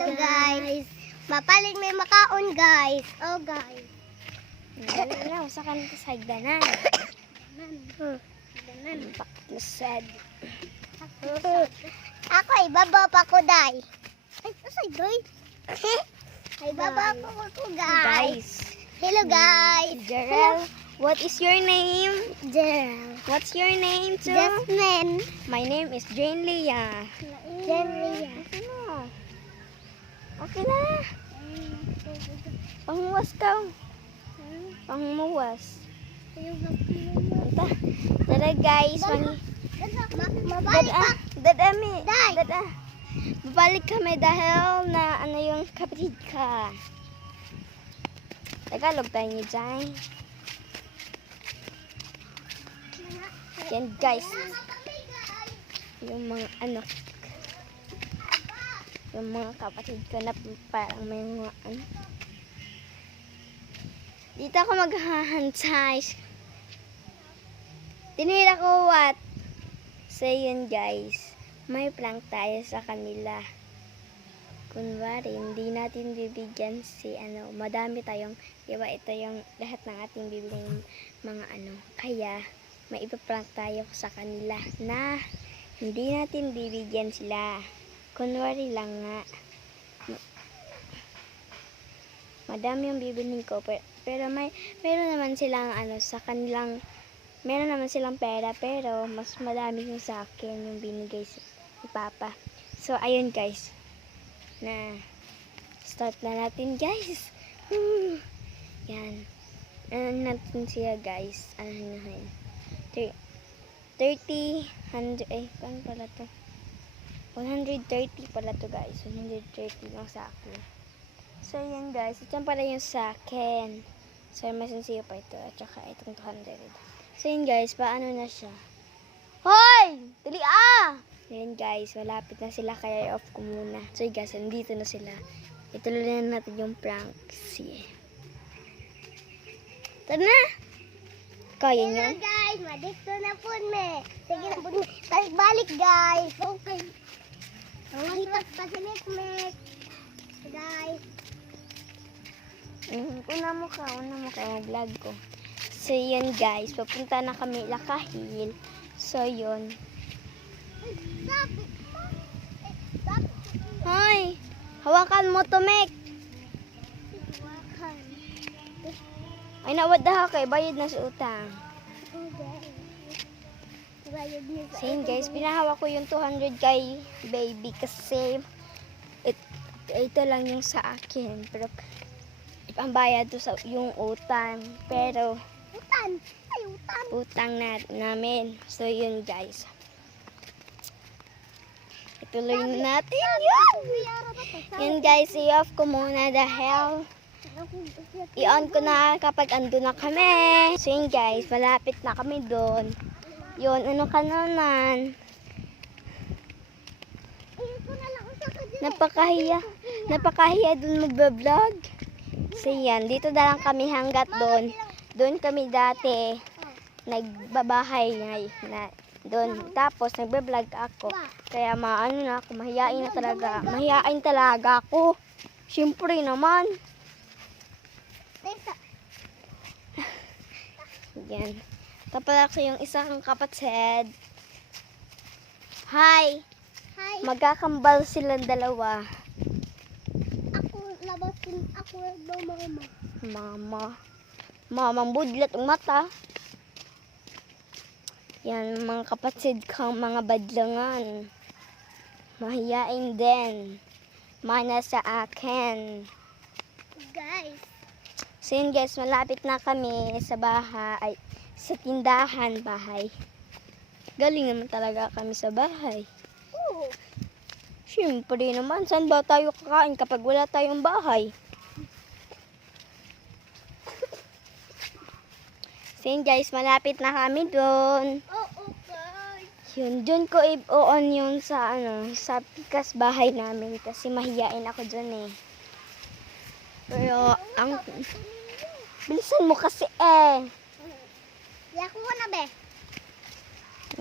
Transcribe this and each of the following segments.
Hello guys. Mapalit may makaon guys. Oh guys. Wala, usa ka nito sa hagdanan. Hagdanan. Paklusad. Ako ay baba pa ko day. Ay, usay doy. Ay baba pa ko guys. Hello guys. Gerald, what is your name? Gerald. What's your name too? Jasmine. My name is Jane Leah. Jenria. Ano? Okay na. Pangmuwas ka. Pangmuwas. Anta. Dada guys, Mabalik pa. Dadami. Day. Dada. Babalik kami dahil na ano yung kapatid ka. Tagalog tayo niyo dyan. Yan guys. Yung mga anak. Yung mga kapatid ko na parang may mga ano. Dito ako maghahantay. Tinira ko what? So yun guys. May prank tayo sa kanila. Kunwari, hindi natin bibigyan si ano. Madami tayong, diba ito yung lahat ng ating bibiling mga ano. Kaya, may ipaprank tayo sa kanila na hindi natin bibigyan sila. Kunwari lang nga. Madami yung bibilhin ko. Pero meron naman silang ano sa kanilang, meron naman silang pera. Pero mas madami yung sa akin yung binigay ni Papa. So, ayun guys. Na, start na natin guys. Yan. Ano natin siya guys. Ano na 30, 100, paano pala to? 130 pala to guys. 130 lang sa akin. So, yan guys. Ito pala yung sa akin. So, mas siya pa ito. At saka itong 200. So, yan guys. Paano na siya? Hoy! Dali ah! Yan guys. Malapit na sila. Kaya i-off ko muna. So, guys. Nandito na sila. Ituloy na natin yung prank. See. Tara na! Kaya nyo? Hello guys, madikto na po me. Sige na po. Balik guys. Okay. Hitak pa si Mek. Guys. Una mo ka yung vlog ko. So, yun guys. Papunta na kami Lakahil. So, yun. Hoy! Hawakan mo to, Mek. Ay, nawad na kay bayad na sa utang. So, yun guys. Pinahawak ko yung 200 kay baby kasi ito lang yung sa akin. Pero, ipambayad to sa yung utang. Pero, utang namin. So, yun guys. Ituloy na natin yun. Yun guys, i-off ko muna dahil i-on ko na kapag ando na kami. So yun guys, malapit na kami doon. Yun, ano ka naman? Napakahiya doon magbablog. So yan, dito na lang kami hanggat doon. Doon kami dati nagbabahay na doon. Tapos nagbablog ako. Kaya maano na ako, mahihain na talaga. Mahihain talaga ako. Siyempre naman. Yan. Tapos ako yung isang kapatid. Hi! Hi. Magkakambal silang dalawa. Ako mama. Mamang budlat ang mata. Yan, mga kapatid kang mga badlangan. Mahiyain din. Mana sa akin. Guys. So yun guys, malapit na kami sa bahay. Sa tindahan bahay. Galing naman talaga kami sa bahay. Oo. Siyempre naman, saan ba tayo kakain kapag wala tayong bahay? So yun guys, malapit na kami doon. Oo guys. Yun, doon ko i-on yung sa sa pikas bahay namin kasi mahiyain ako doon eh. Pero ang bilisan mo kasi eh. Yako ko na be.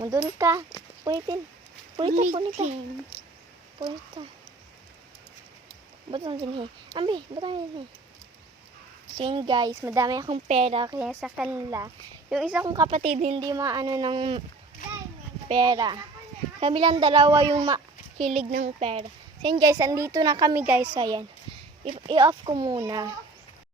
Doon ka. Punitin. Punita. Butang din Ambi, butang din So yun guys, madami akong pera kaya sa kanila. Yung isa kong kapatid hindi maano ng pera. Kami lang dalawa yung mahilig ng pera. So yun guys, andito na kami guys. So yan. I-off ko muna.